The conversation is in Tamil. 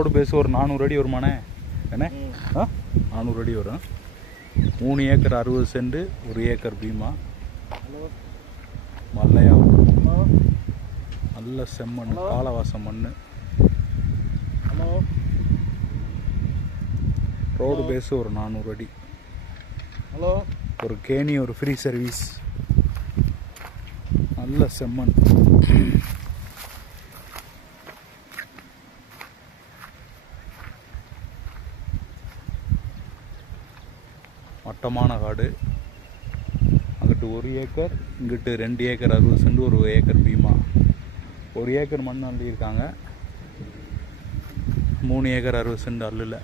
ரோடு பேஸ் ஒரு 400 அடி வருமானே என்ன? 400 அடி வரும். 3 ஏக்கர் 60 சென்ட், 1 ஏக்கர் பீமா. மல்லையாவும் நல்ல செம்மண், காலவாசம் மண். ரோடு பேஸ் ஒரு 400 அடி. ஒரு கேணி, ஒரு ஃப்ரீ சர்வீஸ். நல்ல செம்மண். மட்டமான காடு. அங்கிட்டு 1 ஏக்கர், இங்கிட்டு 2 ஏக்கர் 60 சென்ட், 1 ஏக்கர் பீமா. 1 ஏக்கர் மண் அள்ளியிருக்காங்க. 3 ஏக்கர் 60 சென்ட் அல்லல.